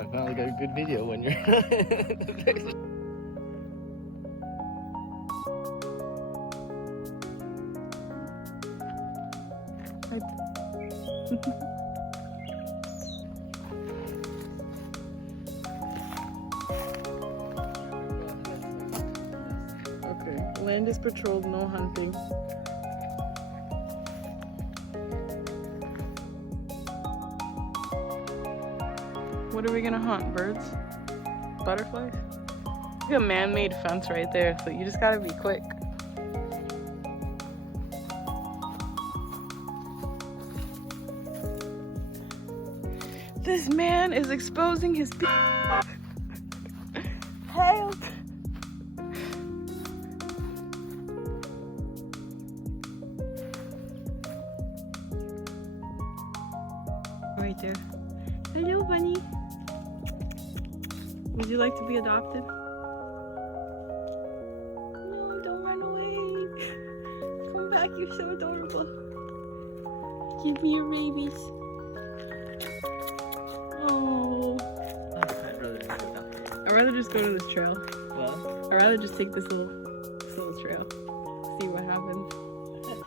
I finally got a good video when you're... Okay, land is patrolled, no hunting. What are we gonna hunt? Birds? Butterflies? Like a man-made fence right there, so you just gotta be quick. This man is exposing his help! Right there. Hello, bunny. Would you like to be adopted? No, don't run away. Come back, you're so adorable. Give me your babies. Oh. I'd rather just go to this trail. What? I'd rather just take this little trail. See what happens. I don't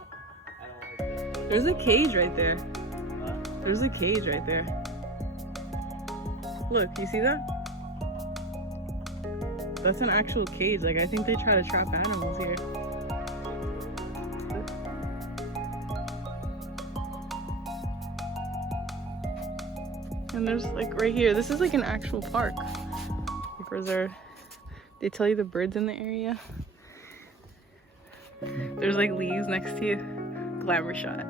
like this. There's a cage right there. What? There's a cage right there. Look, you see that? That's an actual cage. Like, I think they try to trap animals here. And there's like right here, this is like an actual park. Like reserve. They tell you the birds in the area. There's like leaves next to you. Glamour shot.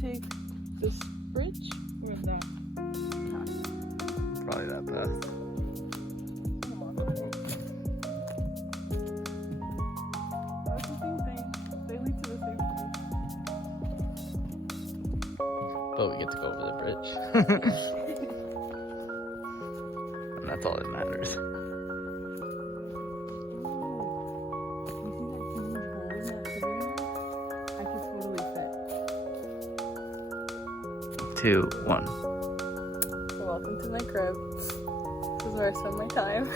Take this bridge or that path? Probably that path. That's the same thing. They lead to the same place. But we get to go over the bridge. And that's all that matters. I could totally fit. 2, 1. So welcome to my crib. This is where I spend my time.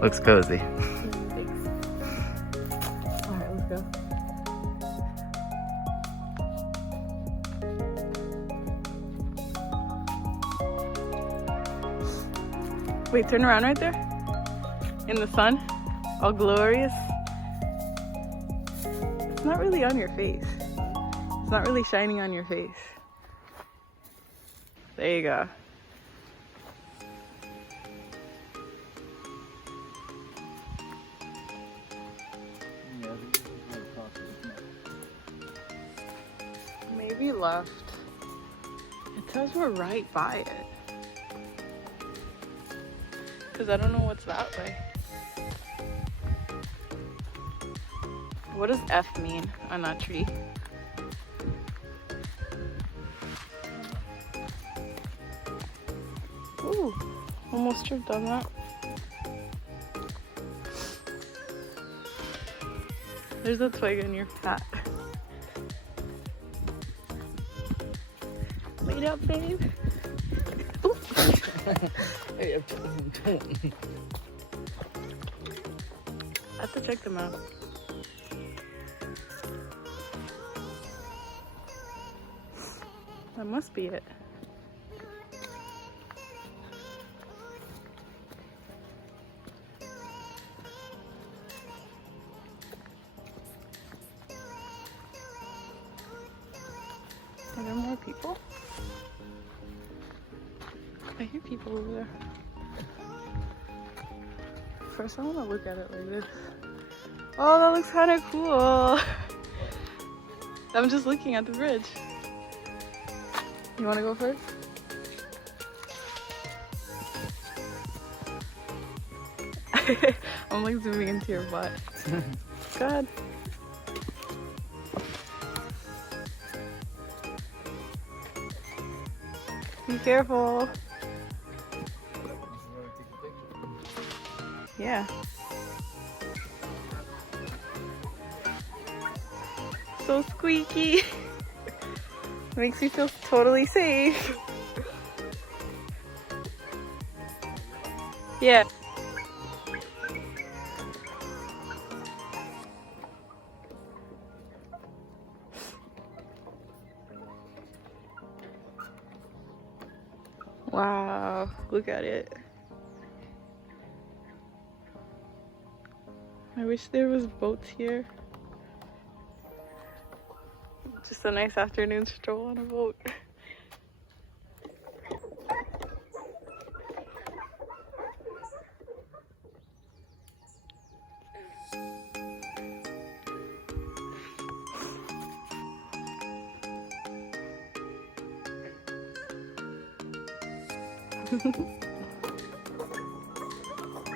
Looks cozy. Thanks. Alright, let's go. Wait, turn around right there. In the sun. All glorious. It's not really on your face. It's not really shining on your face. There you go. Maybe left. It says we're right by it. Because I don't know what's that way. What does F mean on that tree? Ooh, almost tripped on that. There's a twig in your hat. Wait up, babe. Ooh. Hey, I have to check them out. That must be it. Are there more people? I hear people over there. First, I want to look at it like this. Oh, that looks kind of cool. I'm just looking at the bridge. You want to go first? I'm like zooming into your butt. Go ahead. Be careful. Yeah. So squeaky. Makes me feel totally safe. Yeah. Wow, look at it. I wish there was boats here. Just a nice afternoon stroll on a boat.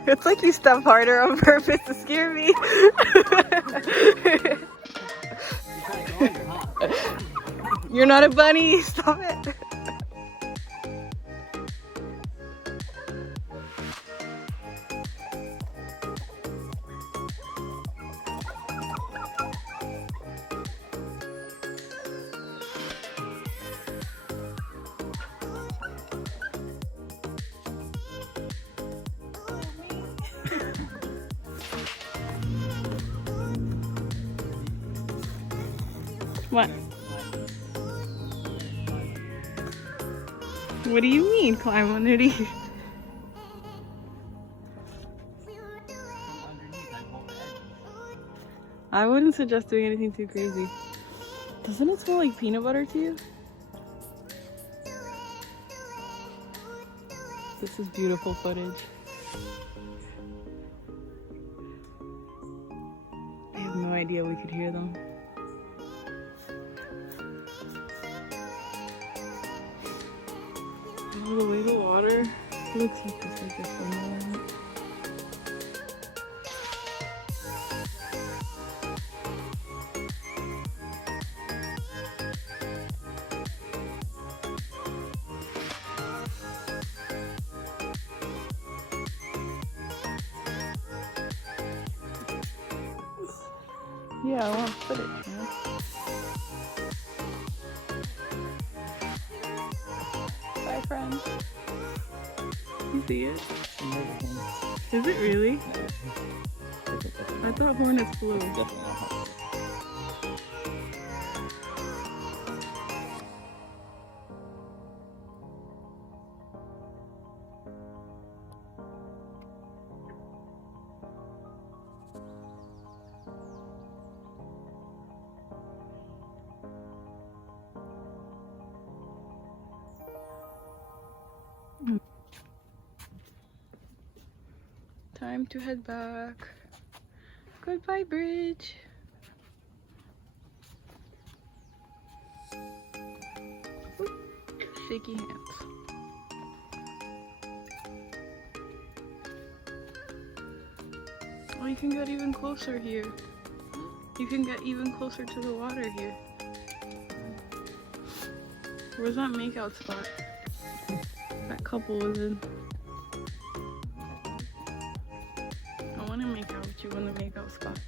It's like you step harder on purpose to scare me. You're not a bunny, stop it. What? What do you mean, climb underneath? I wouldn't suggest doing anything too crazy. Doesn't it smell like peanut butter to you? This is beautiful footage. I have no idea we could hear them. Oh, the way the water looks like this, like a sunlight. Yeah, I want footage, man. Bye, friend. You see it? Is it really? I thought hornets flew. Time to head back. Goodbye, bridge. Shaky hands. Oh, you can get even closer here. You can get even closer to the water here. Where's that makeout spot? That couple was in. I want to make out with you in the makeout spots.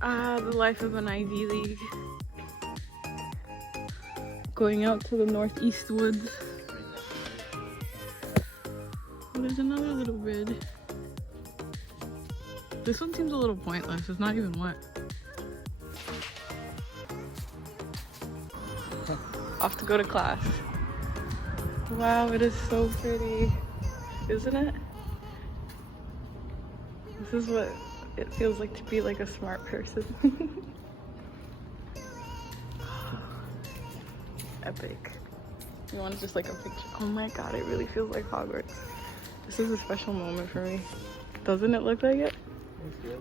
Ah, the life of an Ivy League. Going out to the northeast woods. Oh, there's another little bridge. This one seems a little pointless. It's not even wet. Off to go to class. Wow, it is so pretty. Isn't it? This is what it feels like to be like a smart person. epic. You want just like a picture? Oh my god, it really feels like Hogwarts. This is a special moment for me. Doesn't it look like it? That's good.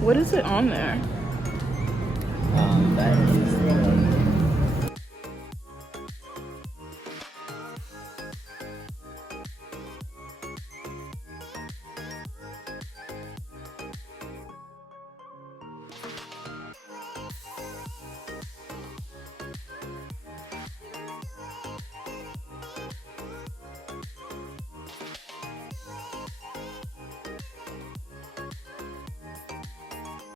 What is it on there? That is